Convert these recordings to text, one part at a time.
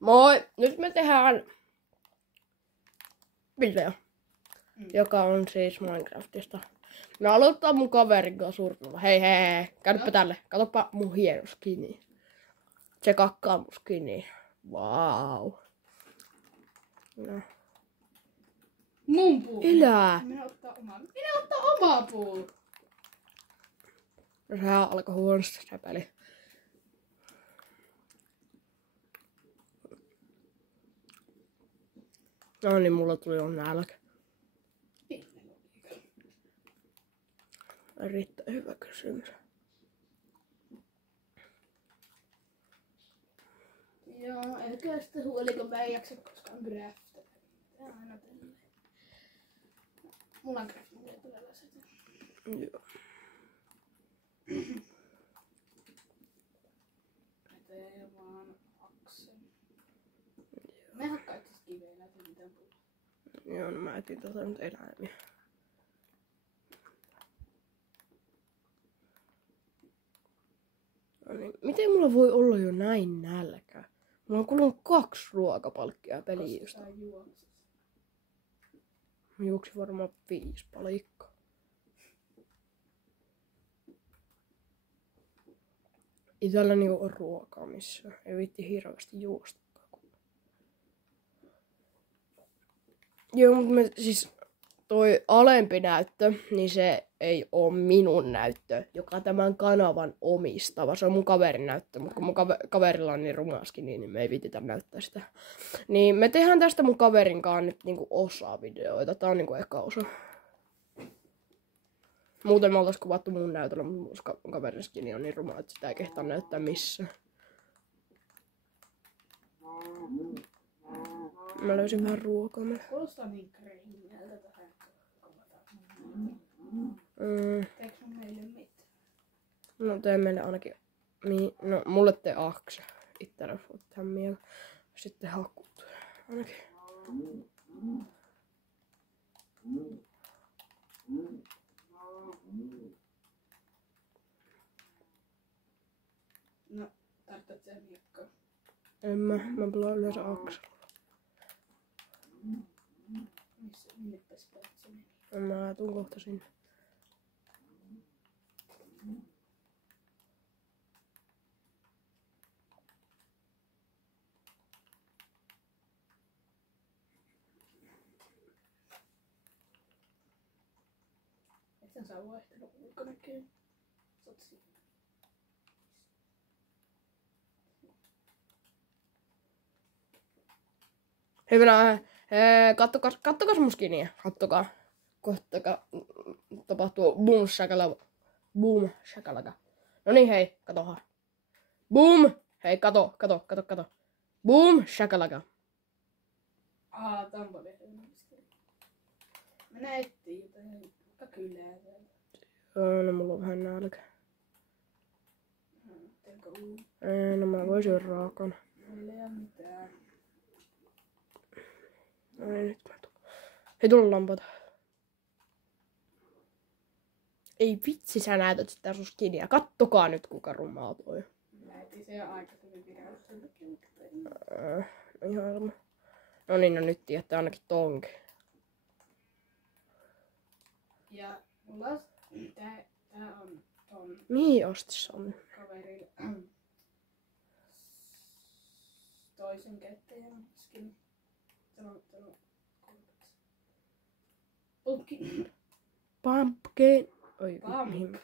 Moi! Nyt me tehdään video, joka on siis Minecraftista. Me aloittaa mun kaverin kanssa surfilla. Hei hei hei, käydypä tälle. Katoppa mun hieno skini. Se kakkaa mun skini. Vau. No. Mun puu. Elää! Minä ottaa omaa puu. No sehän alkoi huonosti se peli. No niin, mulla tuli jo nälkä. Erittäin hyvä kysymys. Joo, älkää sitten huoliko mä en jaksa koskaan graftata. Tää on aina tälleen. Mulla on graftaria todella sitä. Joo. Mä teen vaan aksen. Me hakkaa itse kiveillä, ettei mitään puhua. Joo, no mä etin nyt eläimiä. No niin, miten mulla voi olla jo näin nälkä? Mulla on kulunut 2 ruokapalkkia peliin just. Koska sä juokset. Mä juoksin varmaan 5 palikkaa. Ei täällä niinku ole ruokaa missään. Ei viitti hirveästi juosta. Joo, mutta siis toi alempi näyttö, niin se ei oo minun näyttö, joka tämän kanavan omistava. Se on mun kaverin näyttö, mutta kun mun kaverilla on niin rumaskin, niin me ei viititä näyttää sitä. Niin me tehdään tästä mun kaverin kanssa nyt niinku osa videoita. Tää on niinku eka osa. Muuten me oltais kuvattu mun näytöllä, mutta mun kaverin skini on niin ruma, että sitä ei kehtaa näyttää missään. Mä löysin vähän ruokaa. Kuulostaa niin kreimältä tähän kovataan. Teekö sun meille mitään? No tee meille ainakin. No mulle tee akse. Itse voit tehdä mieli. Sitten hakut. Ainakin. No, tarvitset sen miekkaa. En mä pelaan yleensä aksella. Minne pespäät se meni? Mä tuun kohta sinne. Et sä vaihtanut ulkonäköön. Sä oot siinä. Hyvänä. Kattokas mun skiniä. Kattokaa. Kohtakaa. Tapahtuu boom shakalaka. Boom shakalaka. No niin hei, katohan. Boom! Hei, kato. Boom shakalaka. Tää on paljon helposti. Mennään etsiin jotain vaikka kylää täältä. No mulla on vähän nälkä. Teekö No mä voisin raakana. meillä ei oo mitään. No niin, nyt mä tuun. Hei, tulla lampaita. Ei vitsi, sä näytät sitä sun skinia. Kattokaa nyt, kuka rumaa toi. Mä etin se jo aikaisemmin videolla sen takia, mikä tein. Ihan varma. No niin, no nyt tiedätte ainakin tonkin. Ja mulla on tää on ton Mihin asti se on? kaverille toisen käyttäjän skin. Sano Pumpkin. Pumpkin. Oi, Pump. mihin?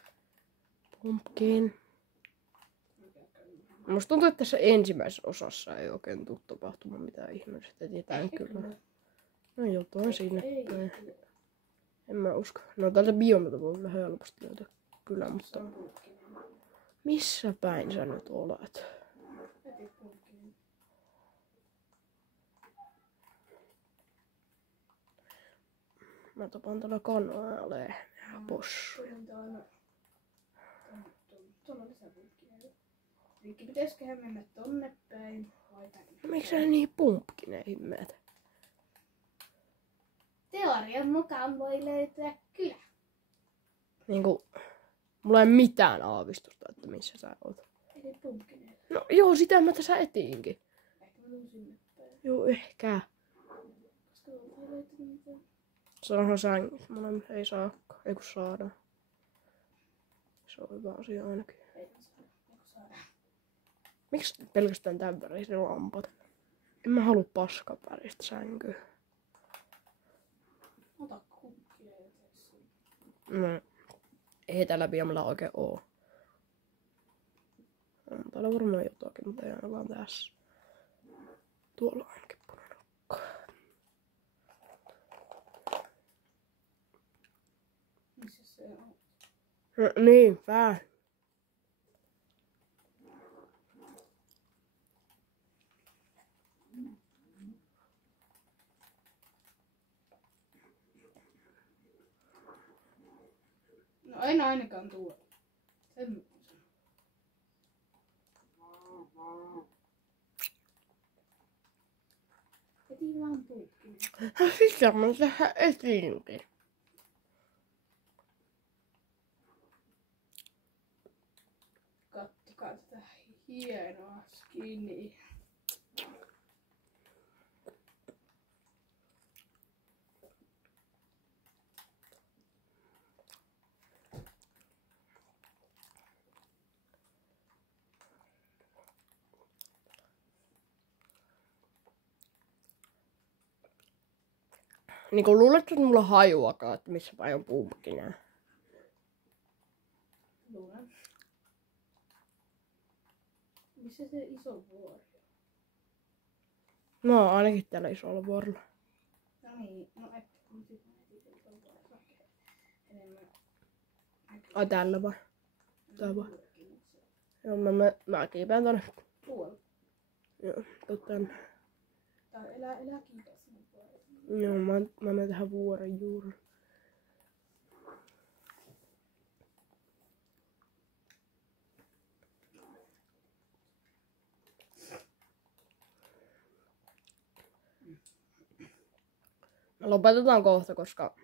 Pumpkin. Musta tuntuu, että tässä ensimmäisessä osassa ei oikein tule tapahtumaan mitään ihmeellistä. Tietään kyllä. No jotain sinne. Ei. En mä usko. No tältä biomilta voi vähän helposti löytää kyllä, mutta missä päin sä nyt olet? Mä tapan tällä kanoa lehmeä possu. Tuolla on lisäpumpkineita. Elikkä pitäisiköhän mennä tonne päin vai tänne? No miksi sä niin pumpkineihin meet? Teorian mukaan voi löytyä kylä. Niinku, mulla ei mitään aavistusta, että missä sä oot. Eli pumpkineita. No joo, sitä mä tässä etiinkin. Ehkä menen sinne päin. Joo, ehkä. Koska tuolta ei löytynyt mitään. Se onhan sängyt. Molemmat ei saakaan. Ei kun saadaan. Se on hyvä asia ainakin. Eihän saada. Eikö saada? Miksi pelkästään tämän värisiä lampat? En mä halua paskan väristä sänkyä. Ota kukkia ja tee sun. No, ei täällä Viamalla oikein oo. On täällä varmaan jotakin, mutta ei aina vaan tässä. Tuolla on ainakin punainen. Missä se on? No, niin, vähän. No en ainakaan tuo. Sen heti vaan puutkin. Sitä mä tähän esiinkin. Kattokaa tätä hienoa skiniä. Niinku luuletko, että mulla on hajuakaan, että missä päin on pumpkinää? Luulen. Missä se iso vuori on? No ainakin täällä isolla vuorolla. No niin, no ehkä kun sit mä etin ison vuoren enemmän. Ai täällä vai? Tää vai? Joo, mä kiipään tonne. Tuolla. Joo, tänne. Tai elää kiitos sinne vuoreen. Joo, mä menen tähän vuoren juuri. Me lopetetaan kohta, koska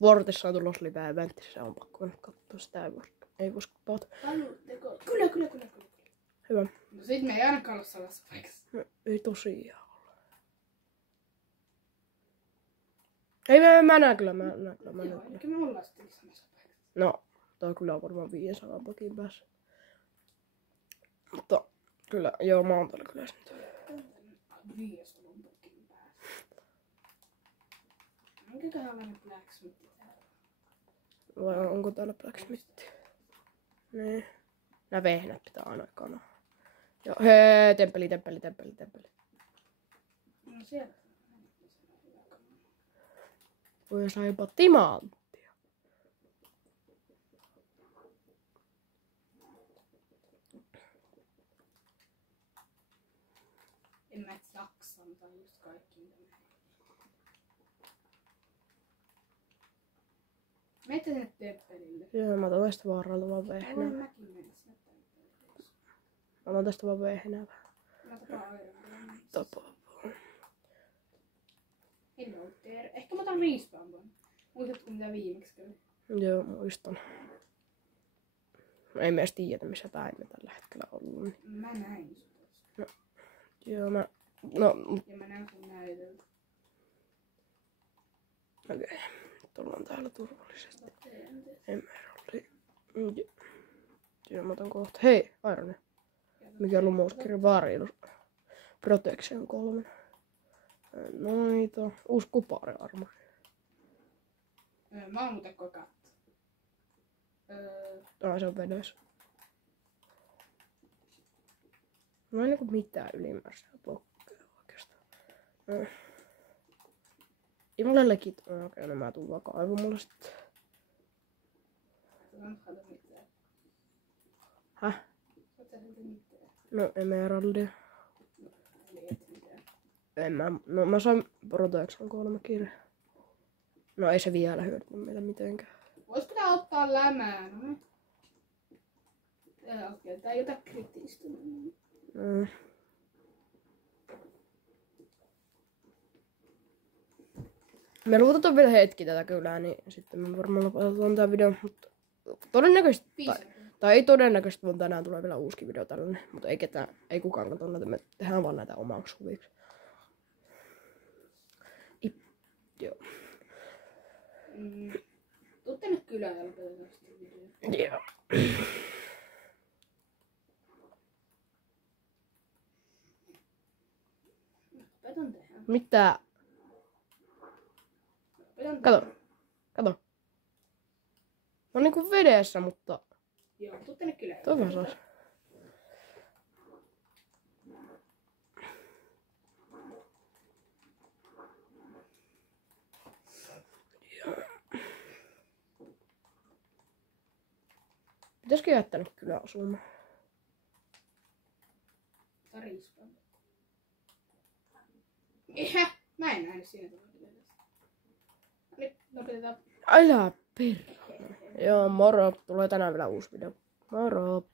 Vortissa on tulossa live-eventtissä. On pakko mennä katsoa sitä. Ei voi skipata. Haluatteko? Kyllä. Hyvä. No sit me ei ainakaan olla samassa paikassa. No, ei tosiaan ole. Ei, mä näen kyllä. Joo, ehkä me ollaan sitten samassa paikassa. No, toi kyllä on varmaan 500 pakin päässä. Mutta kyllä, joo, mä oon täällä kyllä sen. 500 pakin päässä. Minkäköhän vähän blacksmith täällä? Vai onko täällä blacksmith? Niin. Nää vehnät pitää aina kanaa. Joo, hei, temppeli. No siellä. Voi saa jopa timanttia. En mä et jaksa, mutta just kaikki mitä mä. Meitä sinne temppelille. Joo, mä otan tästä vaaralta vaan vehnää. Voin mäkin mennä sinne temppelille. Mä otan tästä vaan vehnää vähän. Mä tapaan aivan. Tapaa. Hello there. Ehkä mä otan respawn. Muistatko mitä viimeksi kävi? Joo, muistan. Ei me edes tiedä, missä päin me tällä hetkellä ollaan. Niin. Mä näin sut tossa. Joo, no, Ja mä näin sun näytöltä. okei. Tullaan täällä turvallisesti. Okei. Emeraldi. Joo, mä otan kohta. Hei, Airone. Mikä lumouskirja varjelus? Protection 3. Noita. Uusi kupariarmori. Mä oon muuten kokattu. Se on vedessä. Mä en niinku mitään ylimääräisiä blokkeja oikeastaan. Ei mulle legit. Okei, no mä tuun vaan kaivamulle sitten. Mä en haluta mitään. Häh? Sä et haluta mitään. No emeraldia. Eli et mitään. En mä. No mä sain Protection 3 kirja. No ei se vielä hyödytä meitä mitenkään. Vois pitää ottaa lämää, no. Okei, tää ei ota kritiistä. Me luotetaan vielä hetki tätä kylää, niin sitten me varmaan lopetetaan tää video, mutta todennäköisesti, Tai ei todennäköisesti, vaan tänään tulee vielä uusi video tällainen. Mutta ei kukaan katso näitä, me tehdään vaan näitä omaksi huviksi. Joo. Tuutte nyt kylään ja lopetetaan sitten video. Joo. Lopetan tehdä. Mitä? Lopetan Kato. tehdä. Kato. Mä oon niinku vedessä, mutta Joo, tuutte nyt kylään. toivottavasti sais. Pitäisikö jättää nyt kyllä asumaan? Tarispa. Ihä! Mä en nähnyt siinä tulee. Nyt lopetetaan. Älä perhana. Joo, moro. Tulee tänään vielä uusi video. Moro.